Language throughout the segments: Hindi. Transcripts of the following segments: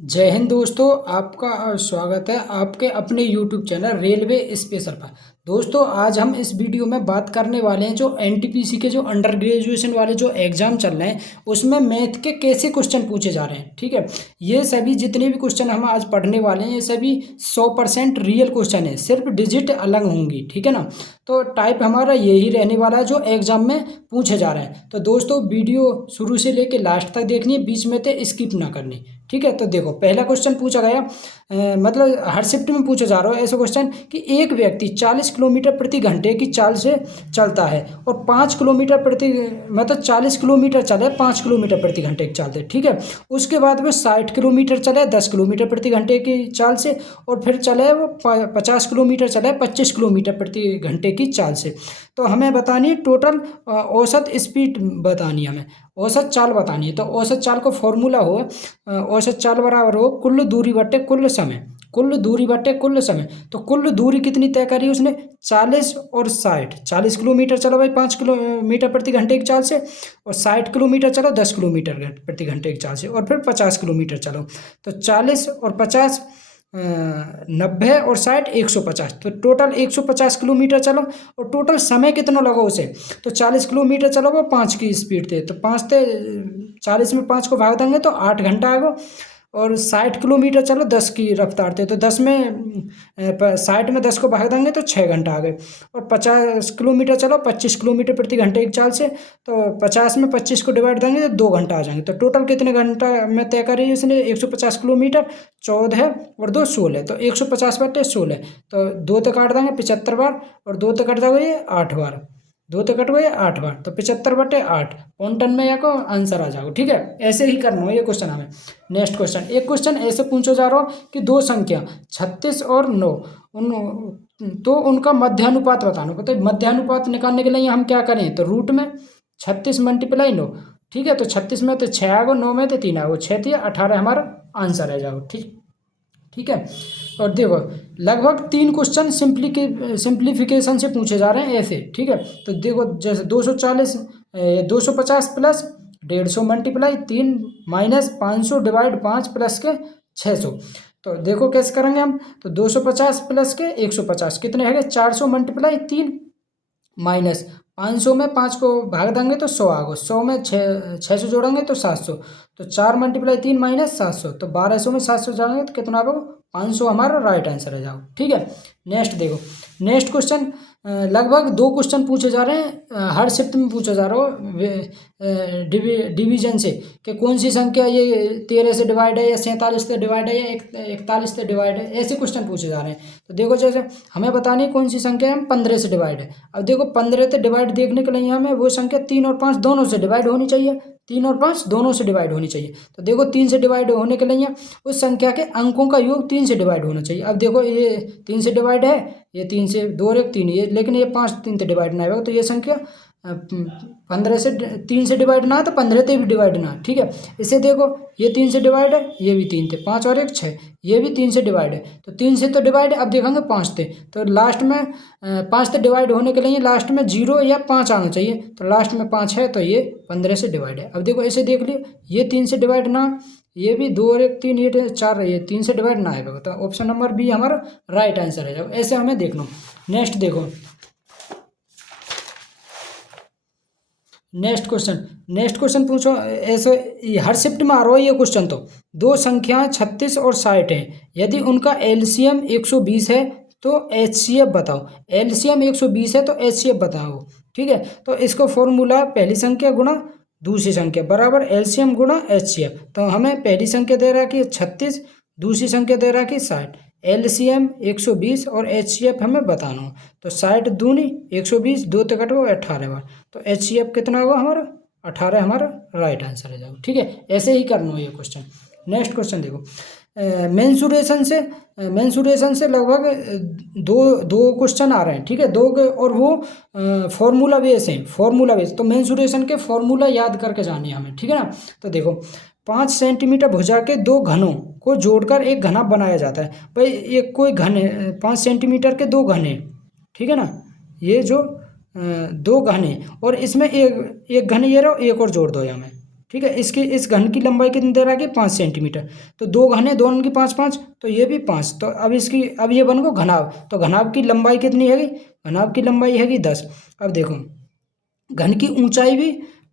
जय हिंद दोस्तों, आपका स्वागत है आपके अपने यूट्यूब चैनल रेलवे स्पेशल पर। दोस्तों, आज हम इस वीडियो में बात करने वाले हैं जो एनटीपीसी के जो अंडर ग्रेजुएशन वाले जो एग्ज़ाम चल रहे हैं उसमें मैथ के कैसे क्वेश्चन पूछे जा रहे हैं। ठीक है, ये सभी जितने भी क्वेश्चन हम आज पढ़ने वाले हैं ये सभी 100% रियल क्वेश्चन है, सिर्फ डिजिट अलग होंगी। ठीक है ना, तो टाइप हमारा यही रहने वाला है जो एग्ज़ाम में पूछे जा रहे हैं। तो दोस्तों, वीडियो शुरू से लेके लास्ट तक देखनी है, बीच में से स्किप ना करनी। ठीक है, तो देखो पहला क्वेश्चन पूछा गया, मतलब हर शिफ्ट में पूछा जा रहा है ऐसा क्वेश्चन कि एक व्यक्ति 40 किलोमीटर प्रति घंटे की चाल से चलता है और 5 किलोमीटर प्रति मतलब 40 किलोमीटर चले 5 किलोमीटर प्रति घंटे की चाल से। ठीक है, उसके बाद वो 60 किलोमीटर चले 10 किलोमीटर प्रति घंटे की चाल से और फिर चले वो 50 किलोमीटर चले 25 किलोमीटर प्रति घंटे की चाल से। तो हमें बतानी है टोटल औसत स्पीड बतानी है, हमें औसत चाल बतानी है। तो औसत चाल का फॉर्मूला हो औसत चाल बराबर हो कुल दूरी बटे कुल समय, कुल दूरी बटे कुल समय। तो कुल दूरी कितनी तय करी उसने, 40 और 60। 40 किलोमीटर चलो भाई 5 किलोमीटर प्रति घंटे की चाल से, और 60 किलोमीटर चलो 10 किलोमीटर प्रति घंटे की चाल से, और फिर 50 किलोमीटर चलो। तो 40 और 50 90 और 60 150। तो टोटल 150 किलोमीटर चलो और टोटल समय कितना लगा उसे, तो 40 किलोमीटर चलो वो 5 की स्पीड थे, तो 5 थे 40 में 5 को भाग देंगे तो 8 घंटा आएगा। और 60 किलोमीटर चलो 10 की रफ्तार थे, तो 10 में 60 में 10 को भाग देंगे तो 6 घंटा आ गए। और 50 किलोमीटर चलो 25 किलोमीटर प्रति घंटे की चाल से, तो 50 में 25 को डिवाइड देंगे तो 2 घंटा आ जाएंगे। तो टोटल कितने घंटा में तय करी इसने, 150 किलोमीटर 14 और 2 16, तो 150 बटे 16, तो 2 तो काट देंगे 75 बार और 2 तो कट जाएगा ये 8 बार, 2 तो कट गए 8 बार, तो 75 बटे 8 क्वांटम में या को आंसर आ जाओगे। ठीक है, ऐसे ही करना हो ये क्वेश्चन हमें। नेक्स्ट क्वेश्चन, एक क्वेश्चन ऐसे पूछा जा रहा हो कि दो संख्या 36 और 9 तो उनका मध्यानुपात बताना। तो मध्यानुपात निकालने के लिए हम क्या करें, तो रूट में 36 मल्टीप्लाई 9। ठीक है, तो 36 में तो 6 आ गो, 9 में तो 3 आ गो, 6 थी 18 हमारा आंसर आ जाओ। ठीक है, और देखो लगभग 3 क्वेश्चन सिंप्लीफिकेशन से पूछे जा रहे हैं ऐसे। ठीक है, तो देखो जैसे 240 250 plus 150 multiply 3 minus 500 divide 5 plus के 600। तो देखो कैसे करेंगे हम, तो 250 प्लस के 150 कितने हैं, 400 मल्टीप्लाई 3 माइनस 500 में 5 को भाग देंगे तो 100 आ गो, 100 में 600 जोड़ेंगे तो 700, तो 4 मल्टीप्लाई 3 माइनस 700, तो 1200 में 700 जोड़ेंगे तो कितना आएगा 500 हमारा राइट आंसर है जाओ। ठीक है, नेक्स्ट देखो, नेक्स्ट क्वेश्चन लगभग 2 क्वेश्चन पूछे जा रहे हैं, हर शिफ्ट में पूछा जा रहा हो डिवीजन से कि कौन सी संख्या ये 13 से डिवाइड है या 47 से डिवाइड है या 41 से डिवाइड है, ऐसे क्वेश्चन पूछे जा रहे हैं। तो देखो जैसे हमें बतानी है कौन सी संख्या है 15 से डिवाइड है। अब देखो 15 से डिवाइड देखने के लिए हमें वो संख्या 3 और 5 दोनों से डिवाइड होनी चाहिए, 3 और 5 दोनों से डिवाइड होनी चाहिए। तो देखो 3 से डिवाइड होने के लिए उस संख्या के अंकों का योग 3 से डिवाइड होना चाहिए। अब देखो ये 3 से डिवाइड है, ये 3 से 2 और 1 3, ये लेकिन ये 5 3 से डिवाइड ना होगा, तो ये संख्या 15 से 3 से डिवाइड ना है तो 15 से भी डिवाइड ना है। ठीक है, इसे देखो ये 3 से डिवाइड है, ये भी 3 थे, 5 और 1 6, ये भी 3 से डिवाइड है, तो 3 से तो डिवाइड है। अब देखेंगे 5 थे, तो लास्ट में 5 से डिवाइड होने के लिए लास्ट में 0 या 5 आना चाहिए, तो लास्ट में 5 है तो ये 15 से डिवाइड है। अब देखो ऐसे देख लियो, ये 3 से डिवाइड ना, ये भी 2 और 1 3, ये 4 ये 3 से डिवाइड ना आएगा, तो ऑप्शन नंबर बी हमारा राइट आंसर है। जब ऐसे हमें देख लो। नेक्स्ट देखो, नेक्स्ट क्वेश्चन पूछो ऐसे, हर शिफ्ट में आ रहा है ये क्वेश्चन। तो दो संख्याएं 36 और 60 हैं, यदि उनका एलसीएम 120 है तो एचसीएफ बताओ। एलसीएम 120 है तो एचसीएफ बताओ। ठीक है, तो इसको फॉर्मूला पहली संख्या गुणा दूसरी संख्या बराबर एलसीएम गुणा एचसीएफ। तो हमें पहली संख्या दे रहा कि 36, दूसरी संख्या दे रहा कि 60, एलसीएम 120 और एचसीएफ हमें बताना हो। तो 60 दूनी 120, 2 तो कटो 18 बार, तो एचसीएफ कितना होगा हमारा 18 हमारा राइट आंसर है जाओ। ठीक है, ऐसे ही करना हो ये क्वेश्चन। नेक्स्ट क्वेश्चन देखो, मेंसुरेशन से लगभग दो क्वेश्चन आ रहे हैं। ठीक है, दो और वो फॉर्मूला बेस हैं, फॉर्मूला बेस। तो मेंसुरेशन के फॉर्मूला याद करके जाने हैं हमें। ठीक है ना, तो देखो 5 सेंटीमीटर भुजा के 2 घनों को जोड़कर एक घना बनाया जाता है। भाई एक कोई घने 5 सेंटीमीटर के 2 घने, ठीक है ना, ये जो 2 घने और इसमें एक घने ये रहो, एक और जोड़ दो यहाँ में, ठीक है। इसकी इस घन की लंबाई कितनी दे रखी है 5 सेंटीमीटर। तो 2 घन है, दोनों की 5 5, तो ये भी 5। तो अब इसकी अब ये बन गो घनाभ। तो घनाभ की लंबाई कितनी हैगी, घनाभ की लंबाई हैगी 10। अब देखो घन की ऊंचाई भी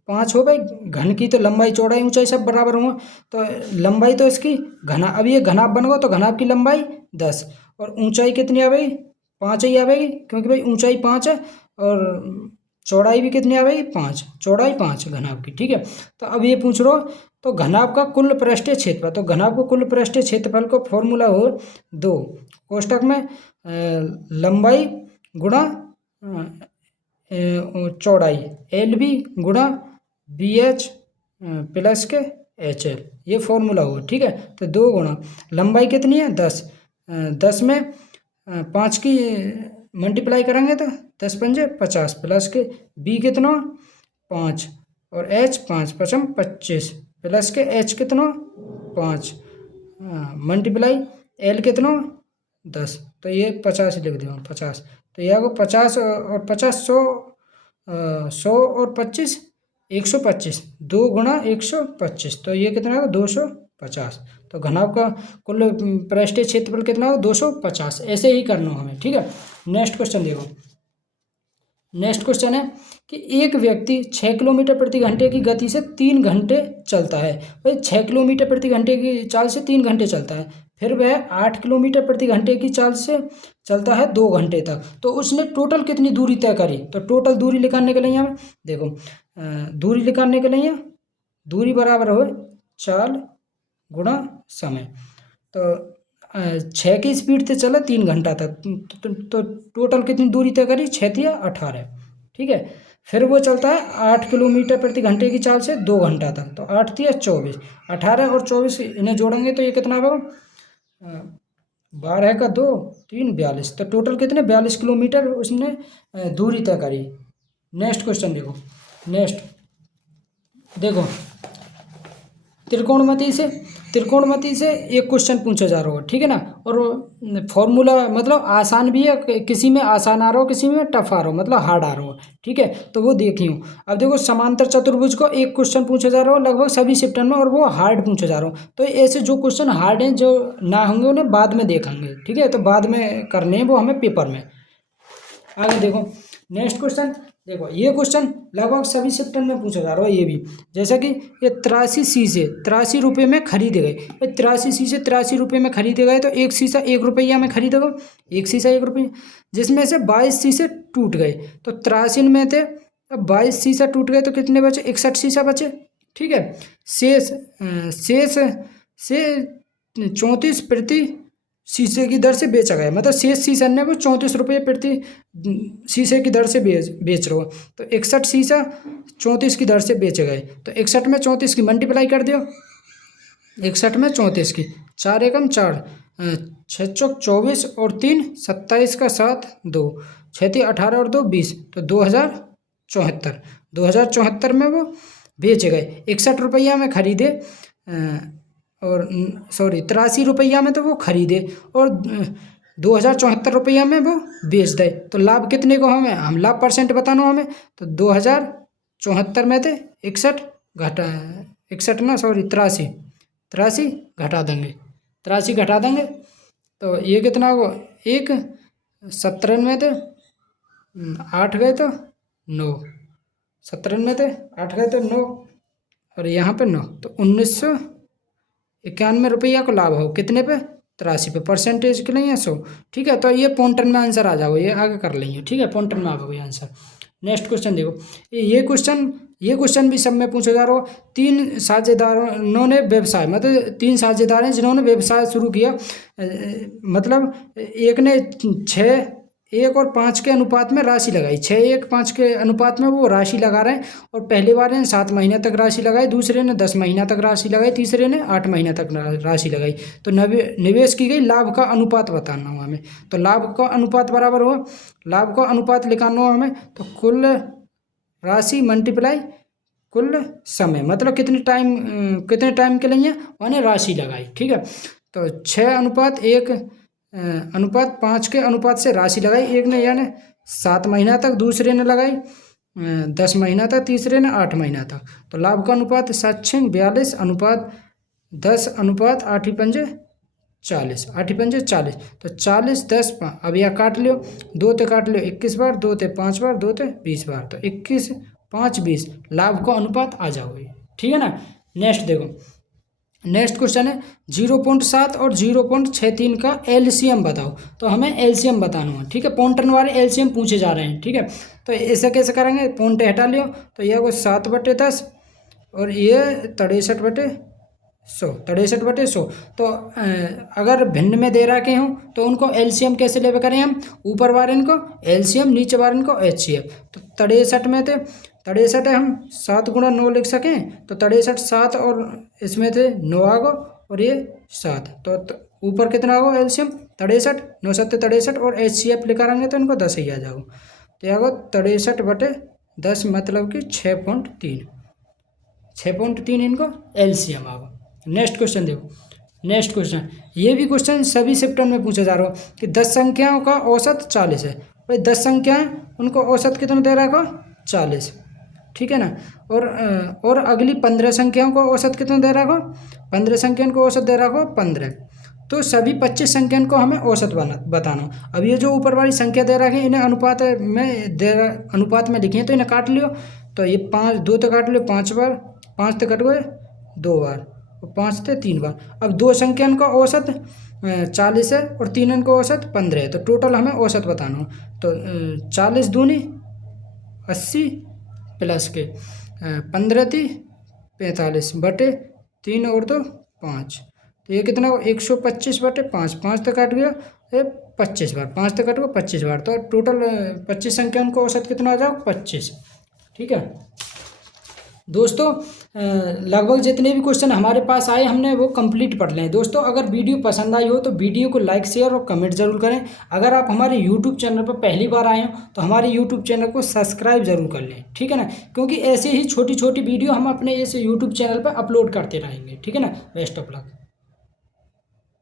5 हो गई। घन की तो लंबाई चौड़ाई ऊंचाई सब बराबर हुआ, तो लंबाई तो इसकी घना, अब ये घनाभ बन गो तो घनाभ की लंबाई 10 और ऊंचाई कितनी आवेगी 5 ही आवेगी, क्योंकि भाई ऊंचाई 5 है और चौड़ाई भी कितनी आवेगी 5, चौड़ाई 5 घनाभ की। ठीक है। तो अब ये पूछ रहा तो घनाभ का कुल पृष्ठीय क्षेत्रफल, तो घनाभ को कुल पृष्ठीय क्षेत्रफल को फॉर्मूला हो 2 कोष्टक में लंबाई गुणा चौड़ाई एल बी गुणा बी एच प्लस के एच एल, ये फॉर्मूला हो। ठीक है। तो 2 गुणा लंबाई कितनी है 10, 10 में 5 की मल्टीप्लाई करेंगे तो 10 पंजे 50 प्लस के बी कितना 5 और एच 5 पचम 25 प्लस के एच कितना 5 मल्टीप्लाई एल कितना 10, तो ये 50 लिख दो 50। तो यह को 50 और 50 100, 100 और 25 125, 2 गुणा 125, तो ये कितना होगा 250। तो घनाभ का कुल पृष्ठीय क्षेत्रफल कितना होगा 250। ऐसे ही करना हमें। ठीक है। नेक्स्ट क्वेश्चन देखो। नेक्स्ट क्वेश्चन है कि एक व्यक्ति 6 किलोमीटर प्रति घंटे की गति से 3 घंटे चलता है। भाई 6 किलोमीटर प्रति घंटे की चाल से 3 घंटे चलता है, फिर वह 8 किलोमीटर प्रति घंटे की चाल से चलता है 2 घंटे तक, तो उसने टोटल कितनी दूरी तय करी। तो टोटल दूरी निकालने के लिए यहाँ देखो दूरी निकालने के लिए दूरी बराबर हो चाल गुणा समय। तो 6 की स्पीड से चला 3 घंटा तक, तो टोटल कितनी दूरी तय करी 6 या 18। ठीक है। फिर वो चलता है 8 किलोमीटर प्रति घंटे की चाल से 2 घंटा तक, तो 8 या 24, 18 और 24 इन्हें जोड़ेंगे तो ये कितना होगा 12 का 2 3 42, तो टोटल कितने 42 किलोमीटर उसने दूरी तय करी। नेक्स्ट क्वेश्चन देखो। नेक्स्ट देखो त्रिकोणमिति से एक क्वेश्चन पूछा जा रहा हो। ठीक है ना। और फॉर्मूला मतलब आसान भी है, किसी में आसान आ रहा हो किसी में टफ आ रहा हो, मतलब हार्ड आ रहा हो। ठीक है। तो वो देखी हूँ। अब देखो समांतर चतुर्भुज को एक क्वेश्चन पूछा जा रहा हो लगभग सभी शिफ्ट में, और वो हार्ड पूछा जा रहा हो। तो ऐसे जो क्वेश्चन हार्ड हैं जो ना होंगे उन्हें बाद में देखेंगे। ठीक है। तो बाद में करने हैं वो हमें पेपर में। आगे देखो नेक्स्ट क्वेश्चन देखो। ये क्वेश्चन लगभग सभी सेक्टर में पूछा जा रहा है। ये भी जैसा कि ये 83 शीशे 83 रुपये में खरीदे गए। 83 शीशे 83 रुपये में खरीदे गए, तो एक शीशा 1 रुपया में खरीदा गया, एक शीशा 1 रुपये, जिसमें से 22 शीशे टूट गए। तो 83 में थे, अब 22 शीशा टूट गए तो कितने बचे 61 शीशा बचे। ठीक है। शेष शेष से 34 प्रति शीशे की दर से बेचा गया, मतलब शेष शीशा ने वो 34 रुपये प्रति शीशे की दर से बेच रहे हो। तो 61 शीशा 34 की दर से बेचे गए, तो 61 में 34 की मल्टीप्लाई कर दियो। 61 में 34 की 4 एकम 4, 6 चौक 24 और 3 27 का 7 2, 6 3 18 और 2 20, तो 2074 में वो बेचे गए। 61 रुपया में खरीदे और सॉरी 83 रुपया में तो वो खरीदे और 2074 में वो बेच दे। तो लाभ कितने को हम लाभ परसेंट बताना हमें। तो 2074 में थे 61 घटा 61 ना सॉरी 83 घटा देंगे, 83 घटा देंगे तो ये कितना होगा 1 17 में थे 8 गए तो 9, 17 में थे 8 गए तो 9 और यहाँ पे 9, तो 1991 रुपया को लाभ हो कितने पे 83 पे, परसेंटेज के लिए 100। ठीक है। तो ये पॉइंटन में आंसर आ जाओ, ये आगे कर लेंगे। ठीक है। पॉइंटन में आ गया आंसर। नेक्स्ट क्वेश्चन देखो। ये क्वेश्चन भी सब में पूछा जा रहा हो। 3 साझेदारों ने व्यवसाय, मतलब 3 साझेदार हैं जिन्होंने व्यवसाय शुरू किया, मतलब एक ने 6 1 और 5 के अनुपात में राशि लगाई, 6 1 5 के अनुपात में वो राशि लगा रहे हैं। और पहले वाले ने 7 महीने तक राशि लगाई, दूसरे ने 10 महीना तक राशि लगाई, तीसरे ने 8 महीना तक राशि लगाई। तो निवेश की गई लाभ का अनुपात बताना हो हमें। तो लाभ का अनुपात बराबर हो, लाभ का अनुपात निकालना हो हमें, तो कुल राशि मल्टीप्लाई कुल समय, मतलब कितने टाइम के लिए उन्हें राशि लगाई। ठीक है। तो 6:1 अनुपात 5 के अनुपात से राशि लगाई, एक ने यानी 7 महीना तक, दूसरे ने लगाई 10 महीना था, तीसरे ने 8 महीना था। तो लाभ का अनुपात 7/42 अनुपात 10 अनुपात 8 40, 8 तो 40 10 5। अब यह काट लियो, 2 ते काट लियो 21 बार, 2 ते 5 बार, 2 ते 20 बार, तो 21 5 20 लाभ का अनुपात आ जाओगे। ठीक है ना। नेक्स्ट देखो, नेक्स्ट क्वेश्चन है 0.7 और 0.63 का एलसीएम बताओ। तो हमें एलसीएम बताना है। ठीक है, पॉइंटन वाले एलसीएम पूछे जा रहे हैं। ठीक है, तो ऐसे कैसे करेंगे, पॉइंट हटा लियो, तो यह को 7/10 और ये 63/100, 63/100। तो अगर भिन्न में दे रखे हों तो उनको एलसीएम कैसे लेवे करें हम, ऊपर वाले इनको एलसीएम, नीचे वाले इनको एचसीएफ। तो 63 में थे, 63 है, हम 7 × 9 लिख सकें, तो 63 7 और इसमें थे 9 आगो और ये 7, तो ऊपर कितना आगो एलसीएम 63, 9 7 63 और एचसीएफ लिखाएंगे तो इनको 10 ही आ जाओ। तो आगो 63/10 मतलब कि 6.3, 6.3 इनको एलसीएम आगो। नेक्स्ट क्वेश्चन देखो, नेक्स्ट क्वेश्चन, ये भी क्वेश्चन सभी सेक्टर में पूछा जा रहा हो कि 10 संख्याओं का औसत 40 है। भाई 10 संख्याएं, उनको औसत कितना दे रखा 40। ठीक है ना। और अगली 15 संख्याओं को औसत कितना दे रखा, 15 संख्याओं को औसत दे रखा 15। तो सभी 25 संख्याओं को हमें औसत बताना। अब ये जो ऊपर वाली संख्या दे रखी है इन्हें अनुपात में लिखी है, तो इन्हें काट लियो। तो ये 5 2 तो काट लियो 5 बार, 5 तो कट गए 2 बार, 5 थे 3 बार। अब 2 संख्या का औसत 40 है और 3 का औसत 15 है, तो टोटल हमें औसत बताना हो। तो 40 दूनी 80 प्लस के 15 थी 45 बटे 3 और 2 5, तो ये कितना हो 125/5, 5 तो काट गया 25 बार, 5 तो कट गया 25 बार, तो टोटल 25 संख्या उनको औसत कितना आ जाओ 25। ठीक है दोस्तों, लगभग जितने भी क्वेश्चन हमारे पास आए हमने वो कंप्लीट पढ़ लें। दोस्तों अगर वीडियो पसंद आई हो तो वीडियो को लाइक शेयर और कमेंट जरूर करें। अगर आप हमारे यूट्यूब चैनल पर पहली बार आए हो तो हमारे यूट्यूब चैनल को सब्सक्राइब जरूर कर लें। ठीक है ना, क्योंकि ऐसे ही छोटी छोटी वीडियो हम अपने इस यूट्यूब चैनल पर अपलोड करते रहेंगे। ठीक है ना, बेस्ट ऑफ लक।